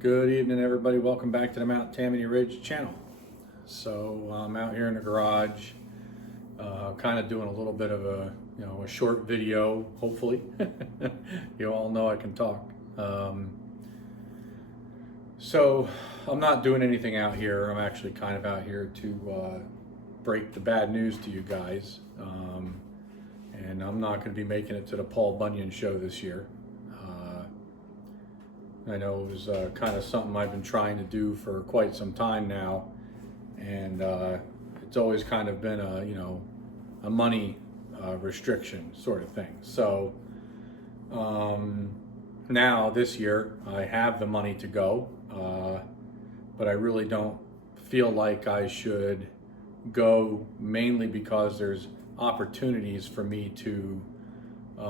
Good evening, everybody. Welcome back to the Mount Tammany Ridge channel. So I'm out here in the garage, kind of doing a little bit of a short video. Hopefully, you all know I can talk. So I'm not doing anything out here. I'm actually kind of out here to break the bad news to you guys. And I'm not going to be making it to the Paul Bunyan show this year. I know it was kind of something I've been trying to do for quite some time now, and it's always kind of been a money restriction sort of thing. So now this year I have the money to go, but I really don't feel like I should go, mainly because there's opportunities for me to put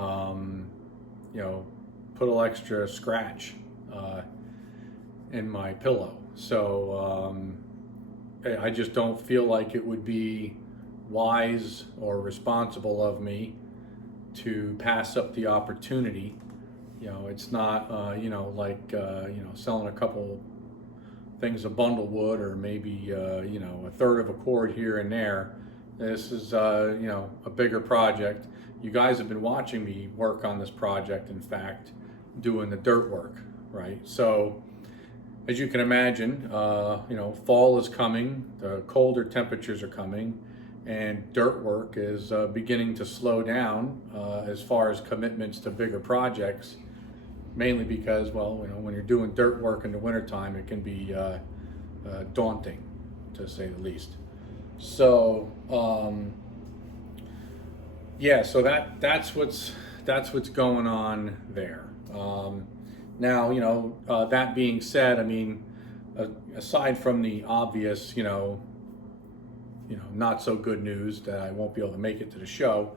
a little extra scratch in my pillow. So I just don't feel like it would be wise or responsible of me to pass up the opportunity. It's not selling a couple things of bundlewood, or maybe a third of a cord here and there. This is a bigger project. You guys have been watching me work on this project, in fact, doing the dirt work, right? So as you can imagine, fall is coming, the colder temperatures are coming, and dirt work is beginning to slow down as far as commitments to bigger projects, mainly because, when you're doing dirt work in the wintertime, it can be daunting, to say the least. So, so that's what's going on there. Now, that being said, I mean, aside from the obvious, not so good news that I won't be able to make it to the show,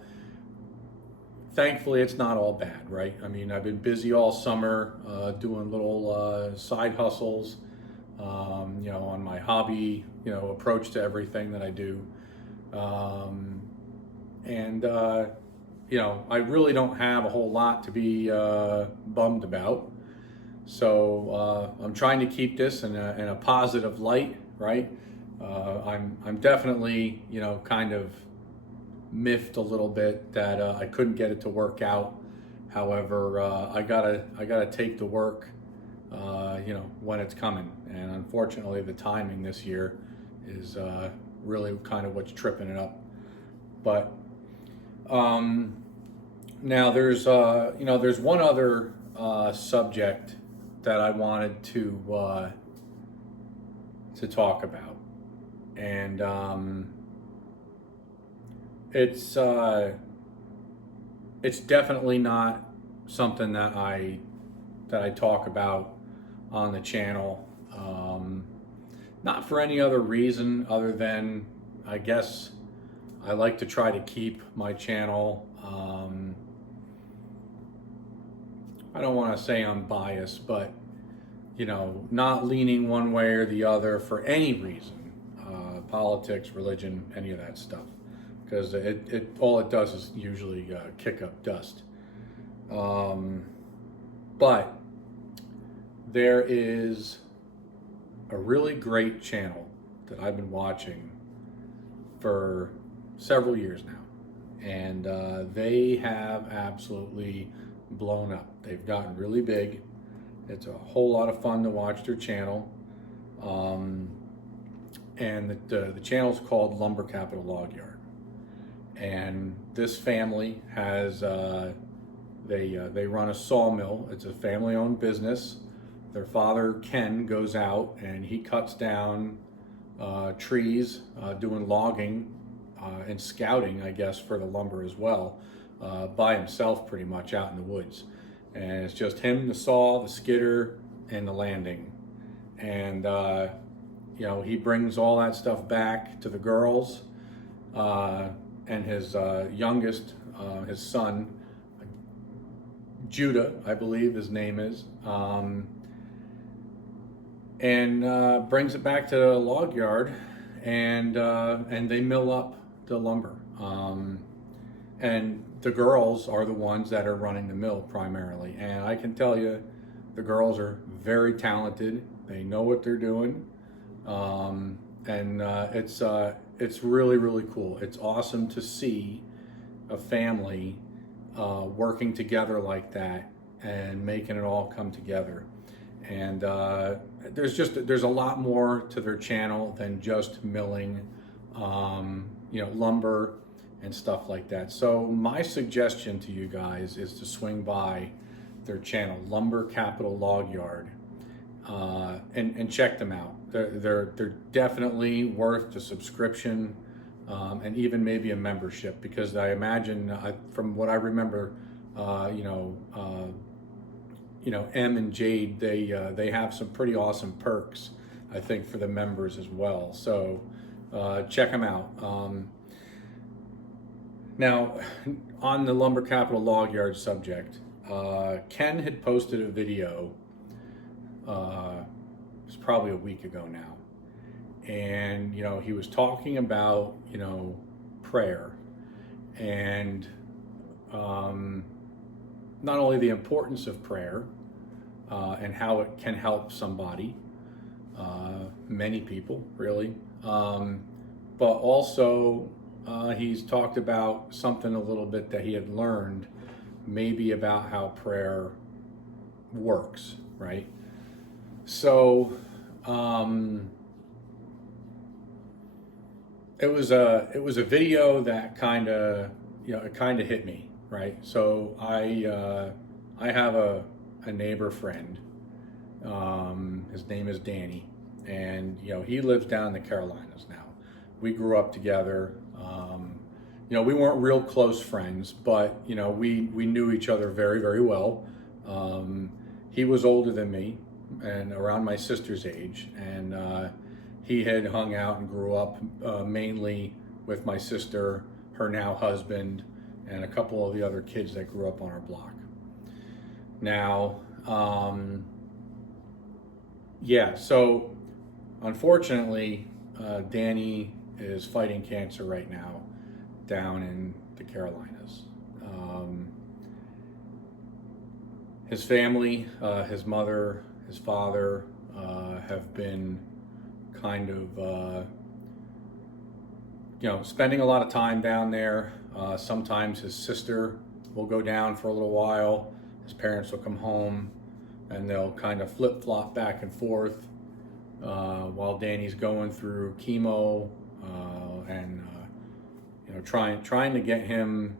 thankfully it's not all bad, right? I mean, I've been busy all summer doing little side hustles, on my hobby, approach to everything that I do. I really don't have a whole lot to be bummed about. So I'm trying to keep this in a positive light, right? I'm definitely, kind of miffed a little bit that I couldn't get it to work out. However, I gotta take the work, when it's coming. And unfortunately, the timing this year is really kind of what's tripping it up. But now there's one other subject that I wanted to talk about, and it's definitely not something that I talk about on the channel, not for any other reason other than, I guess, I like to try to keep my channel, I don't want to say unbiased, but not leaning one way or the other for any reason, politics, religion, any of that stuff, because it all it does is usually kick up dust. But there is a really great channel that I've been watching for several years now, and they have absolutely blown up. They've gotten really big. It's a whole lot of fun to watch their channel, and the channel's called Lumber Capital Log Yard. And this family has they run a sawmill. It's a family-owned business. Their father Ken goes out and he cuts down trees, doing logging and scouting, I guess, for the lumber as well, by himself, pretty much out in the woods. And it's just him, the saw, the skidder, and the landing. And he brings all that stuff back to the girls, and his youngest, his son, Judah, I believe his name is, and brings it back to the log yard, and they mill up the lumber. And the girls are the ones that are running the mill primarily. And I can tell you, The girls are very talented. They know what they're doing, and it's really, really cool. It's awesome to see a family working together like that and making it all come together. And there's a lot more to their channel than just milling, lumber and stuff like that. So my suggestion to you guys is to swing by their channel, Lumber Capital Log Yard, and check them out. They're definitely worth the subscription, and even maybe a membership, because I imagine, from what I remember, M and Jade, they have some pretty awesome perks, I think, for the members as well. So check them out. Now, on the Lumber Capital Log Yard subject, Ken had posted a video, it was probably a week ago now, and he was talking about prayer, and not only the importance of prayer and how it can help somebody, many people really, but also he's talked about something a little bit that he had learned, maybe about how prayer works, right? So it was a video that kind of hit me, right? So I have a neighbor friend. His name is Danny, and he lives down in the Carolinas now. We grew up together. We weren't real close friends, but we knew each other very, very well. He was older than me and around my sister's age, and he had hung out and grew up mainly with my sister, her now husband, and a couple of the other kids that grew up on our block. Now, so unfortunately, Danny is fighting cancer right now down in the Carolinas. His family, his mother, his father, have been kind of, spending a lot of time down there. Sometimes his sister will go down for a little while. His parents will come home, and they'll kind of flip-flop back and forth while Danny's going through chemo and trying to get him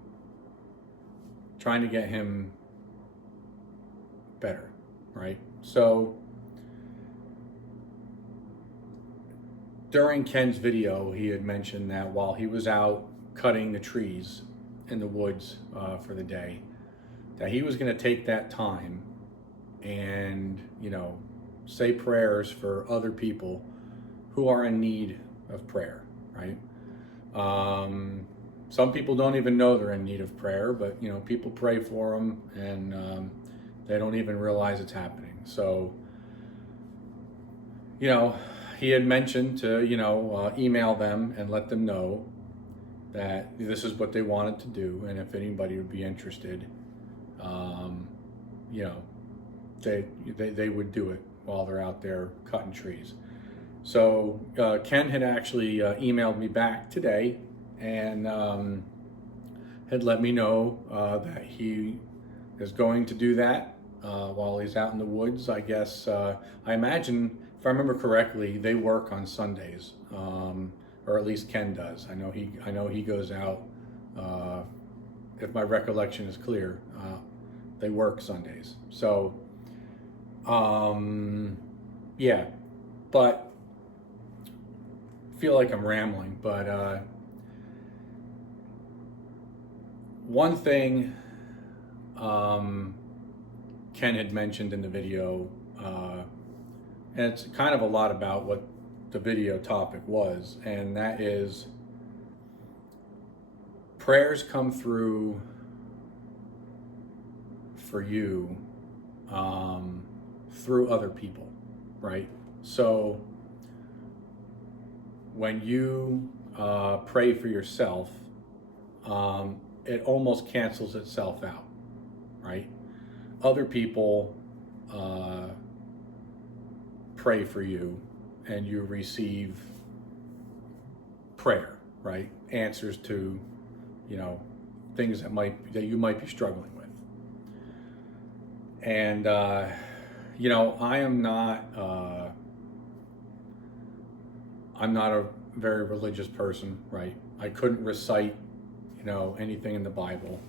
better, right? So during Ken's video, he had mentioned that while he was out cutting the trees in the woods for the day, that he was going to take that time and say prayers for other people who are in need of prayer, right? Some people don't even know they're in need of prayer, but people pray for them, and they don't even realize it's happening. So he had mentioned to email them and let them know that this is what they wanted to do, and if anybody would be interested, they would do it while they're out there cutting trees. So Ken had actually emailed me back today and had let me know that he is going to do that while he's out in the woods. I guess, I imagine, if I remember correctly, they work on Sundays, or at least Ken does. I know he goes out, if my recollection is clear, they work Sundays. So, but I feel like I'm rambling, but one thing Ken had mentioned in the video, and it's kind of a lot about what the video topic was, and that is prayers come through for you through other people, right? So when you pray for yourself, it almost cancels itself out, right? Other people pray for you and you receive prayer, right? Answers to, things that you might be struggling with. And I am not I'm not a very religious person, right? I couldn't recite, anything in the Bible.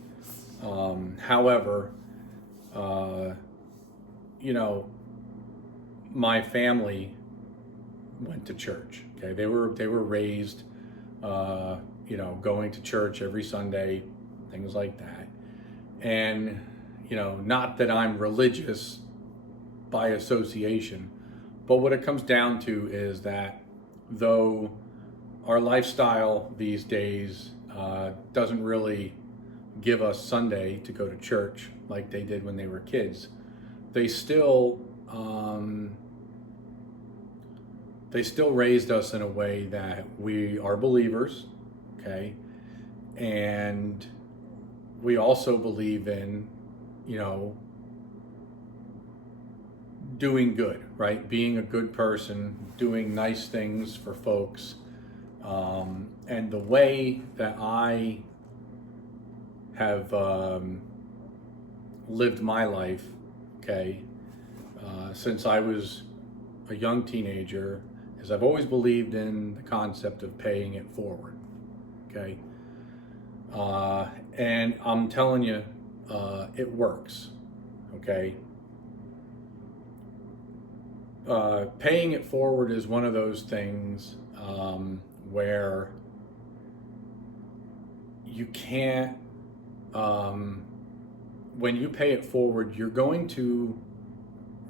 However, my family went to church. Okay, they were raised, going to church every Sunday, things like that. And not that I'm religious by association, but what it comes down to is that though our lifestyle these days doesn't really give us Sunday to go to church like they did when they were kids, they still raised us in a way that we are believers, okay, and we also believe in, doing good, right? Being a good person, doing nice things for folks. And the way that I have lived my life, okay, since I was a young teenager, is I've always believed in the concept of paying it forward, okay? And I'm telling you, it works, okay? Paying it forward is one of those things where you can't, when you pay it forward, you're going to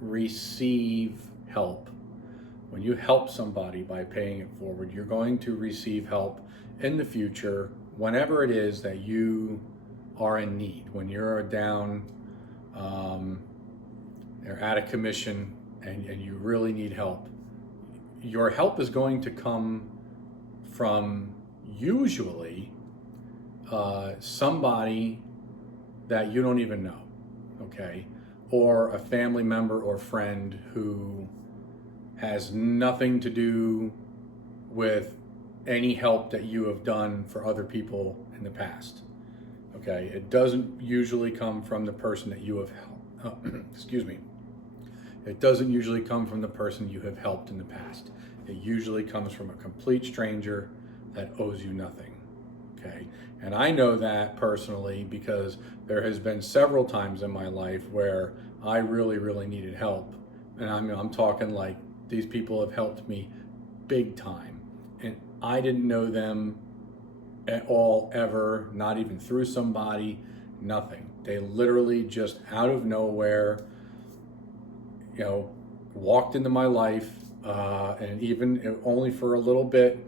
receive help. When you help somebody by paying it forward, you're going to receive help in the future whenever it is that you are in need. When you're down, you're out of commission, and you really need help, your help is going to come from usually somebody that you don't even know, okay? Or a family member or friend who has nothing to do with any help that you have done for other people in the past, okay? It doesn't usually come from the person that you have helped. Excuse me. It doesn't usually come from the person you have helped in the past. It usually comes from a complete stranger that owes you nothing, okay? And I know that personally because there has been several times in my life where I really, really needed help. And I'm talking like these people have helped me big time. And I didn't know them at all, ever, not even through somebody, nothing. They literally just out of nowhere, walked into my life, and even only for a little bit,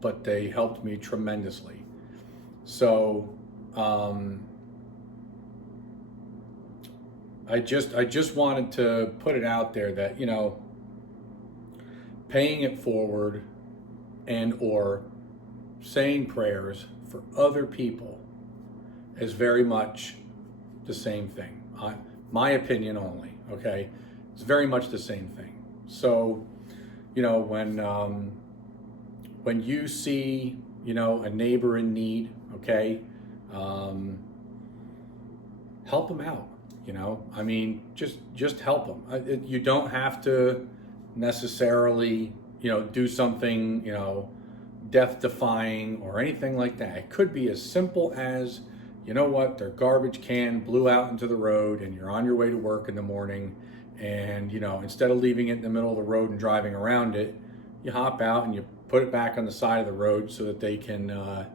but they helped me tremendously. So I just wanted to put it out there that, paying it forward and or saying prayers for other people is very much the same thing. My opinion only, okay? It's very much the same thing. So, when you see, a neighbor in need, okay, help them out. Just help them. You don't have to necessarily, do something, death-defying or anything like that. It could be as simple as, their garbage can blew out into the road and you're on your way to work in the morning, and, instead of leaving it in the middle of the road and driving around it, you hop out and you put it back on the side of the road so that they can,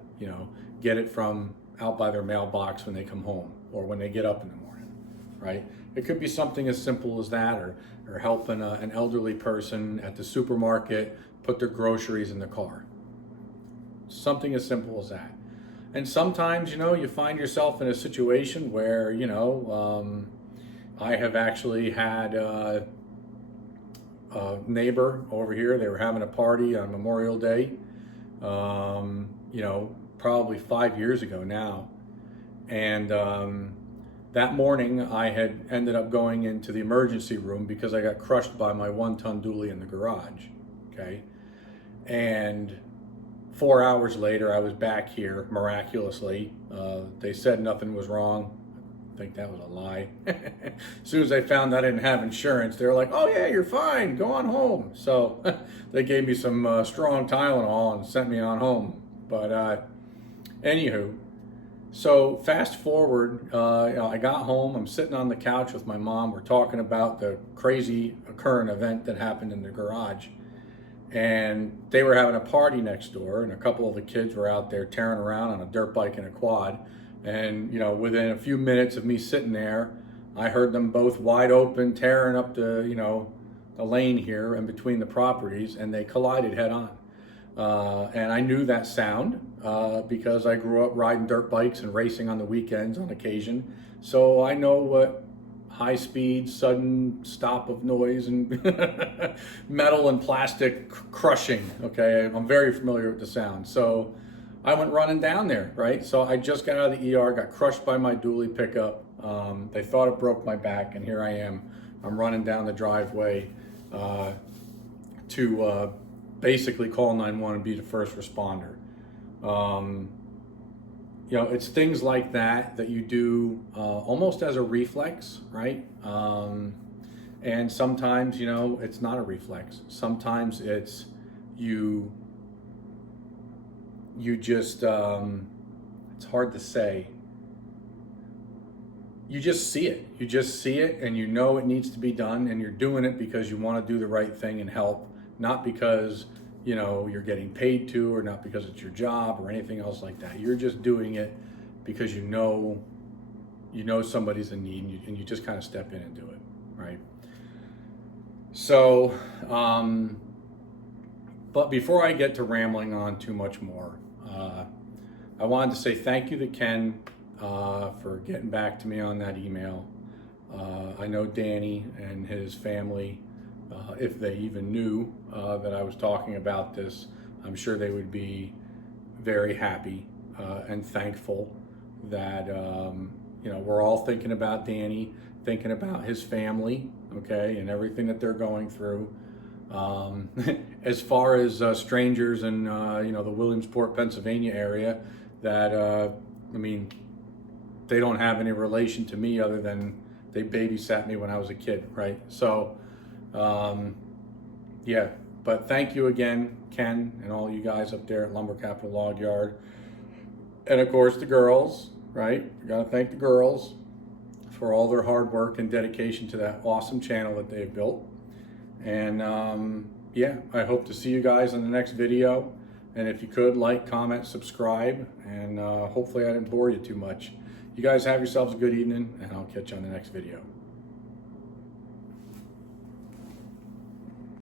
get it from out by their mailbox when they come home or when they get up in the morning, right? It could be something as simple as that, or helping an elderly person at the supermarket put their groceries in the car. Something as simple as that. And sometimes, you find yourself in a situation where, I have actually had a neighbor over here. They were having a party on Memorial Day, probably 5 years ago now. And that morning I had ended up going into the emergency room because I got crushed by my 1-ton dually in the garage, okay? And 4 hours later, I was back here miraculously. They said nothing was wrong. I think that was a lie. As soon as they found I didn't have insurance, they were like, oh yeah, you're fine, go on home. So they gave me some strong Tylenol and sent me on home. But anywho, so fast forward, I got home, I'm sitting on the couch with my mom, we're talking about the crazy current event that happened in the garage. And they were having a party next door, and a couple of the kids were out there tearing around on a dirt bike and a quad. And within a few minutes of me sitting there, I heard them both wide open tearing up the lane here in between the properties, and they collided head on. And I knew that sound because I grew up riding dirt bikes and racing on the weekends on occasion. So I know what high speed, sudden stop of noise and metal and plastic crushing. Okay, I'm very familiar with the sound. So I went running down there, right? So I just got out of the ER, got crushed by my dually pickup. They thought it broke my back, and here I am. I'm running down the driveway to basically call 911 and be the first responder. It's things like that you do almost as a reflex, right? And sometimes, it's not a reflex. Sometimes it's you just, it's hard to say. You just see it. You just see it, and it needs to be done, and you're doing it because you want to do the right thing and help, not because you're getting paid to, or not because it's your job or anything else like that. You're just doing it because you know somebody's in need, and you just kind of step in and do it, right? So, but before I get to rambling on too much more, I wanted to say thank you to Ken for getting back to me on that email. I know Danny and his family, if they even knew that I was talking about this, I'm sure they would be very happy and thankful that we're all thinking about Danny, thinking about his family, okay, and everything that they're going through. As far as strangers in the Williamsport, Pennsylvania area, that they don't have any relation to me other than they babysat me when I was a kid, right? So yeah, but thank you again, Ken, and all you guys up there at Lumber Capital Log Yard. And of course the girls, right? You gotta thank the girls for all their hard work and dedication to that awesome channel that they've built. And yeah, I hope to see you guys in the next video. And if you could, like, comment, subscribe, and hopefully I didn't bore you too much. You guys have yourselves a good evening, and I'll catch you on the next video.